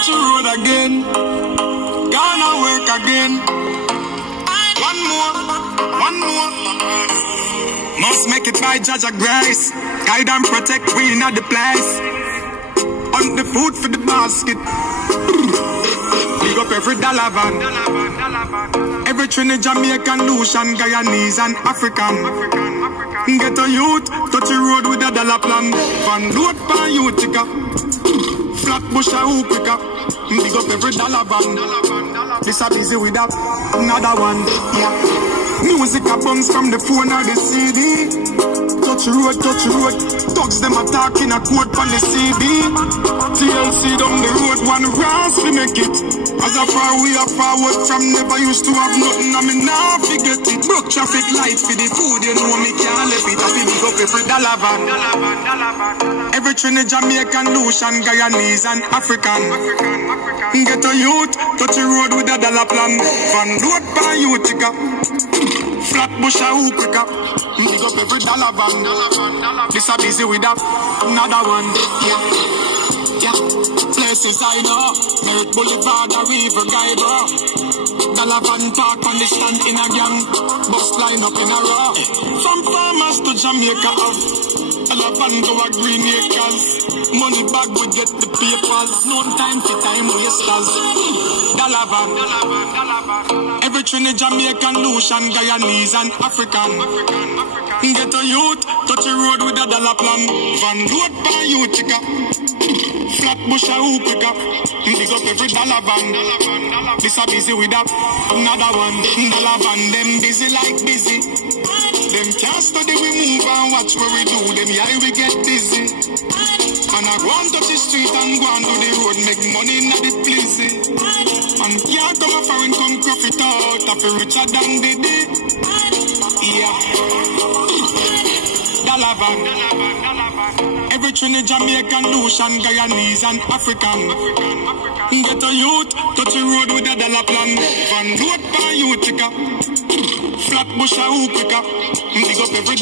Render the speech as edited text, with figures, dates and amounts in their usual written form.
touch the road again. Gonna work again. One more. Must make it by Jaja Grace. Guide and protect, we in the place. On the food for the basket. Big up every dollar van. Every Trinidad, Jamaican, Lucian, Guyanese and African. Get a youth, touch the road with a dollar plan. Van load by Utica. Flat bush a hoop pick up. Big up every dollar van. This a busy with that, another one. Yeah. Music a bounce from the phone or the CD. Touch the road. Thugs them attacking a quote on the CD. TLC down the road, one rise we make it. As a far we are forward from never used to have nothing, I mean now forget it. Broke traffic light for the food, you know me can't let it. I feel big up every dollar van. Every Trinidad, Jamaican, Lucian, Guyanese and African. Get a youth, touch the road with a dollar plan. Van load by Utica. Flat bush a hoop pick up. Big up every dollar van. This a busy with that, another one. Yeah. Places I know. Merrick Boulevard, a River Guy, bro. Dollar van park on the stand in a gang. Bus line up in a row. From farmers to Jamaica up. Dollar van go a Green Acres. Money bag we get the papers. No time for time wasters. Dollar van. Every Trinidad, Jamaican, Lucian, Guyanese and African. Get a youth, touch the road with a dollar plan. Van load by Utica. Flat bush a hoop pick up. Big up every dollar van. This a busy with that, another one. Dollar van, them busy like busy. Them can't study, we move and watch where we do. Them yeah, we get busy. And I go on touch the street and go on to the road, make money in the place. And yeah, come a foreign, come crop it out. I feel richer than the day. Yeah. Dollar van. Every Trinidad, Jamaican, Lucian, Guyanese and African. Get a youth, touch the road with a dollar plan. Van load by Utica. Flat bush a hoop pick up. Big up every